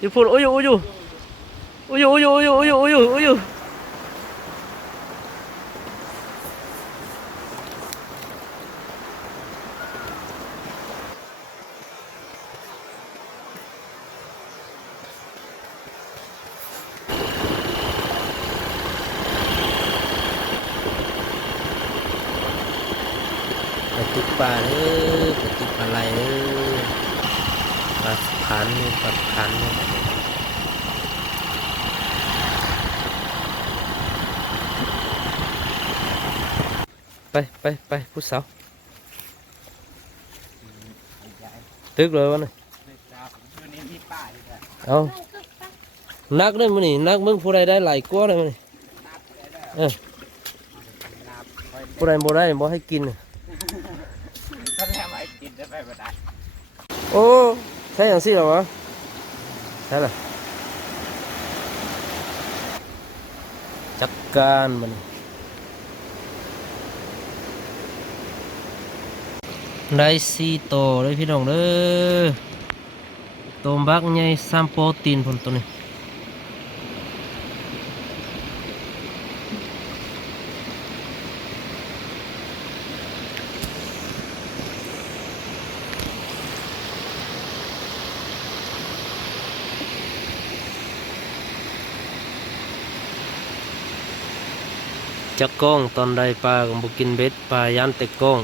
อยู่พุ่นโอ้ยโอ้ยโอ้ยโอ้ยโอ้ยโอ้ยโอ้ยโอ้ยกระตุกปลาเด้อกระตุกปลาไหลเด้อปลาขันปลาขันไปผู้สาวตึกเลยวะเนี่ยเอานักได้มั้ยนี่นักมึงผู้ใดได้หลายกว่าได้มั้ยนี่ผู้ใดบ่ได้บ่ให้กินก็แล้วไม่กินได้ไปบ่ได้โอ้ใช่อย่างสิเหรอวะใช่ล่ะจัดการมันได้สี่โตเลยพี่น้องเด้อโตบักใหญ่ซ้ำโปรตีนผลตัวนี้จักก้องตอนใดปลาก็บ่กินเบ็ดปลายันแต่ก้อง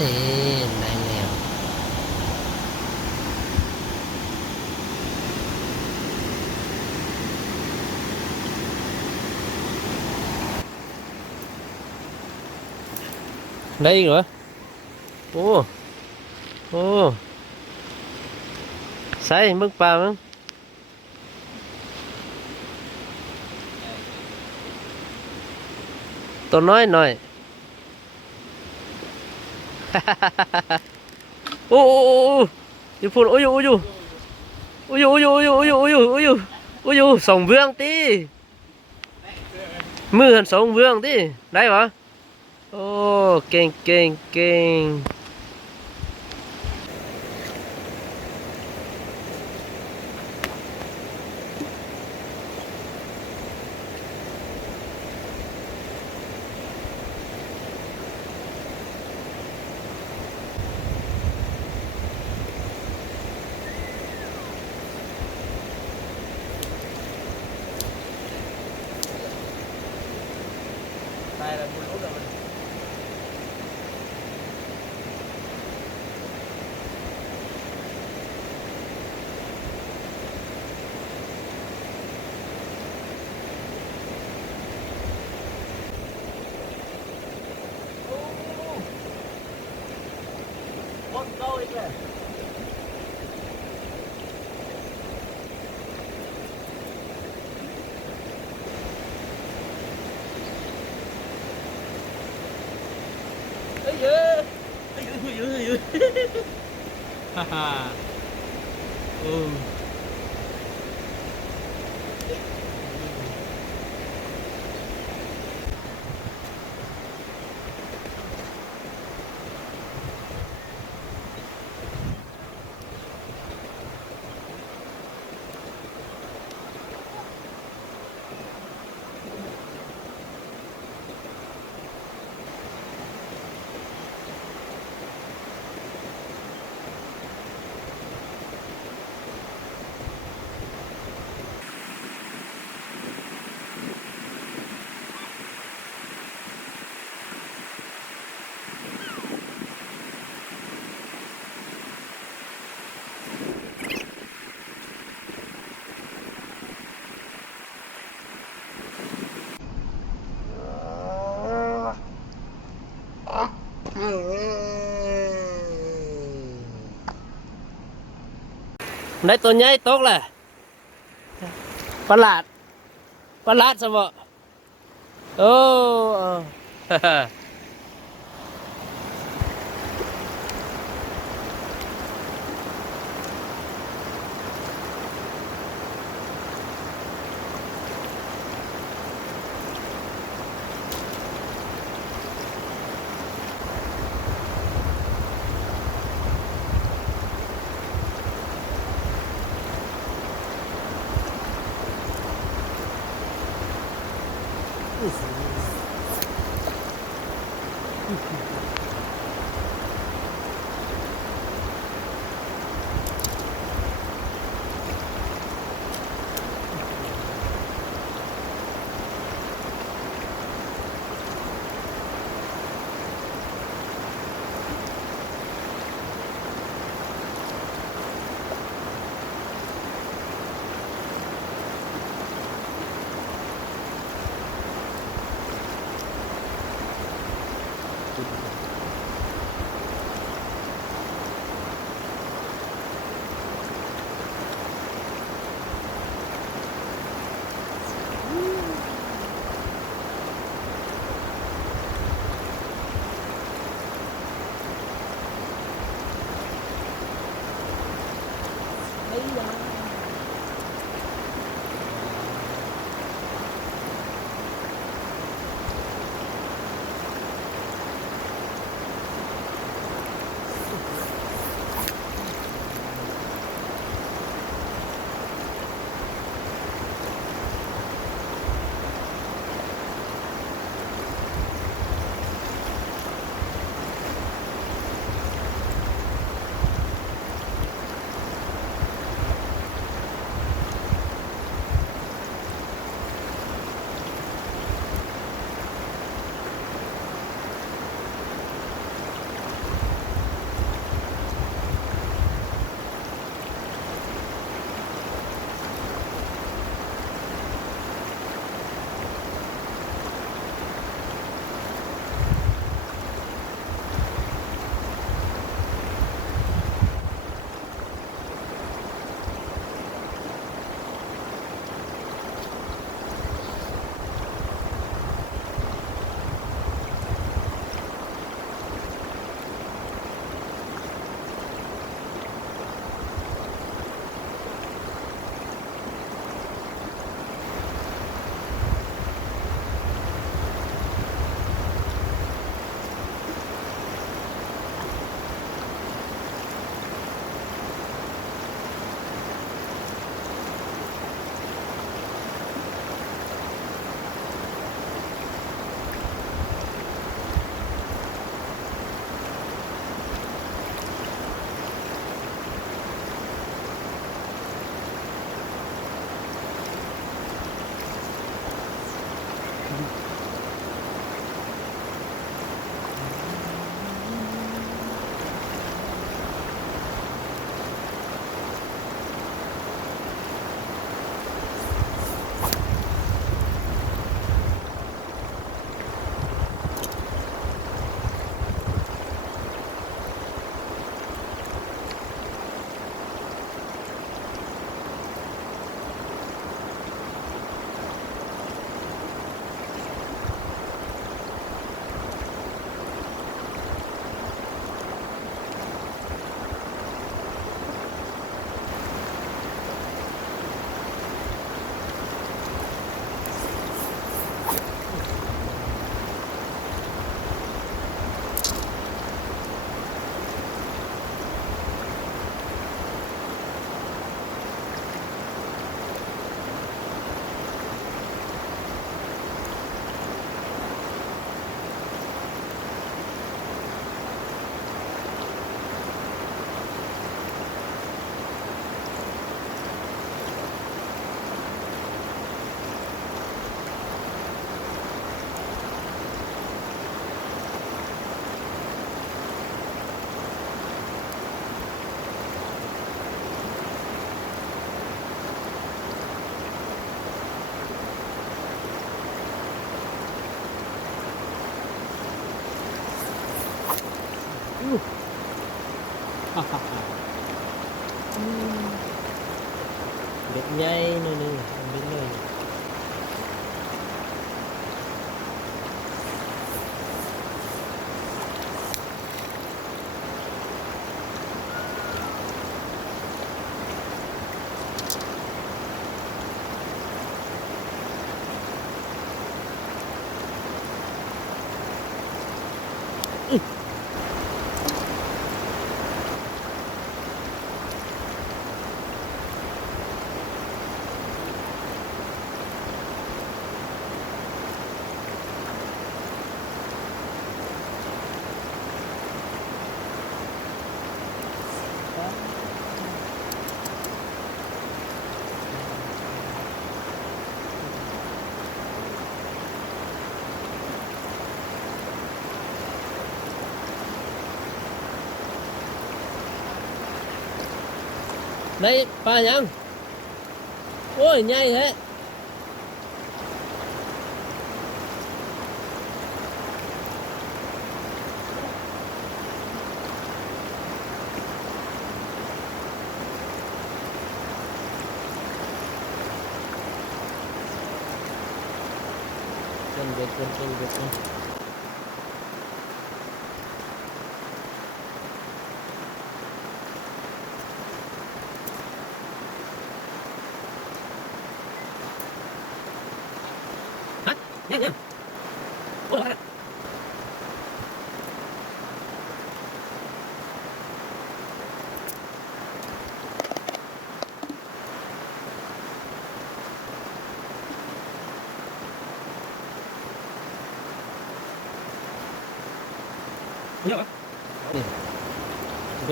นี่ได้แล้วได้อีกเหรอโอ้โอ้ใส่มึงปลามึงตัวน้อยหน่อยโอ้โอ้อยู่พุ่นโอ้ยโอ้ยโอ้ยโอ้ยโอ้ยโอ้ยโอ้ยโอ้ยโอ้ยส่งเบื้องตีมือหันส่งเบื้องตีได้ปะโอ้เก่งเก่งเก่งตายแล้วบุญรู้แล้วมันคนเก่าอีกแล้วเฮ้ยเยอะเฮ้ยเยอะเยอะฮ่าฮ่าโอ้ได้ตัวใหญ่ตกแหละประหลาดประหลาดสมบ่โอ้ ยาเบ็ดใหญ่หน่อยหนึงเบ็ดเลยได้ปลายังโอ้ยใหญ่แท้เป็นเบ็ดเป็นเบ็ด เบ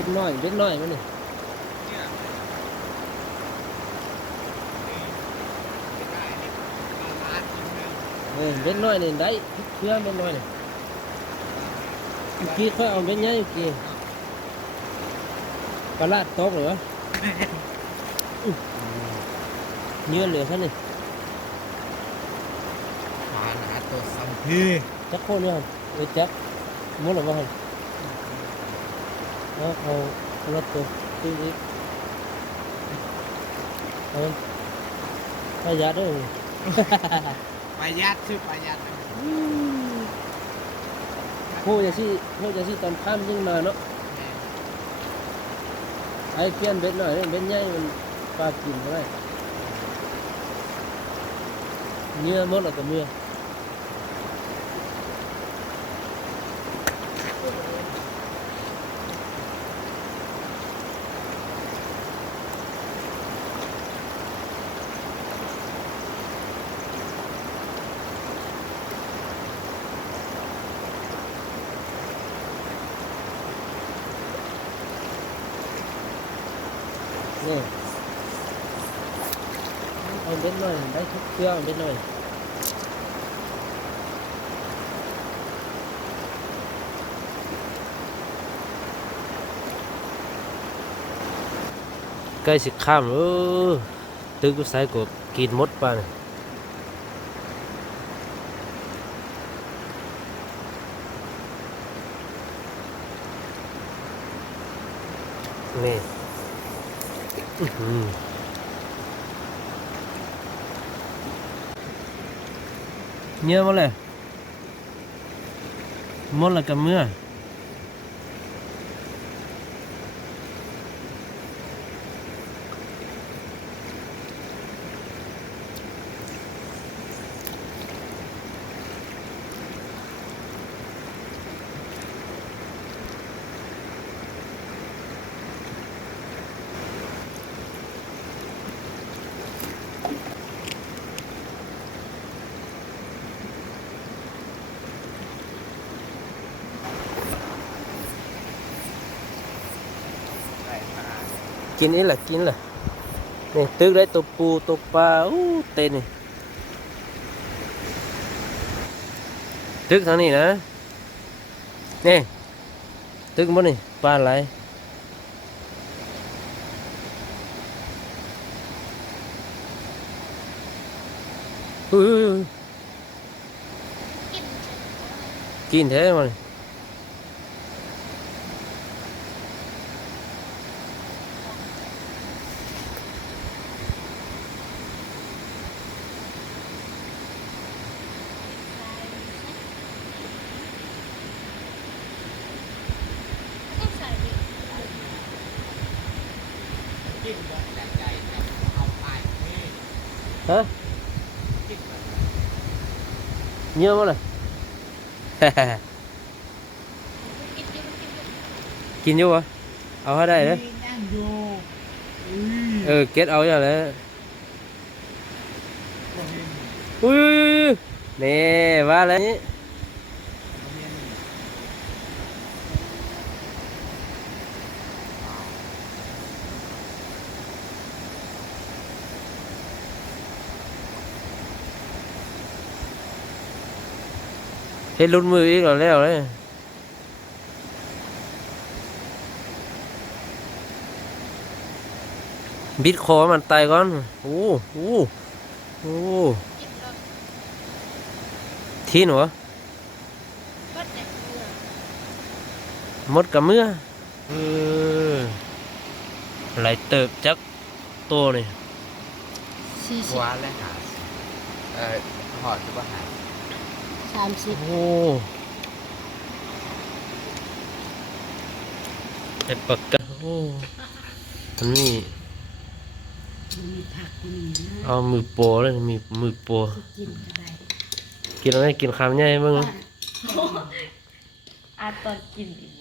็ดน้อยมั้ยนี่เบ็ดน้อยนี่ได้เชื่อเบ็ดน้อยนี่เมื่อกี้ค่อยเอาเบ็ดใหญ่เมื่อกี้ปลาลาดตกเหรอเนื้อเหลือแค่นี้ ปลาหนาตัวซ้ำพี่ จักโคเนี่ยจักมุดหรือเปล่าแล้วเอารถตัวตีอีกประหยัดด้วย ประหยัดชื่อประหยัด พูดจะสิตอนค่ำยิ่งมาเนาะไอ้เกี้ยนเบ็ดหน่อยเบ็ดใหญ่มันปลากินได้เนื้อหมดแล้วก็เนื้อนี่เอาเบ็ดหน่อยได้ทุกเชือกเบ็ดหน่อยใกล้สิข้ามตึกก็ใส่กบกินมดปลานี่เนื้อมาเลยหมดแล้วกับเมื่อกินนี่แหละกินแหละนี่ตึกได้ตัวปูตัวปลาเต้นนี่ตึกทางนี้นะนี่ตึกมันนี่ปลาอะไรกินแท้มันฮะเยอะมั้งเลย กินอยู่วะเอาให้ได้เลยเก็ตเอาอย่างไรอุ้ยนี่ว่าแล้วนี่เห็นรุ่นมืออีกแล้วเลยบิดคอมันตายก่อนโอ้ที่หนูมดกับเมื่อไหลเติบจักโตนี่ หัวและหาหอดหรือว่าหา 30 โอ้ไอ้ปากกามันนี่ มีผักมีนะ เอามือโปรเลยมีมือโปร กินก็ได้ กินอะไรกินคำใหญ่มึง อาตอนกินอีก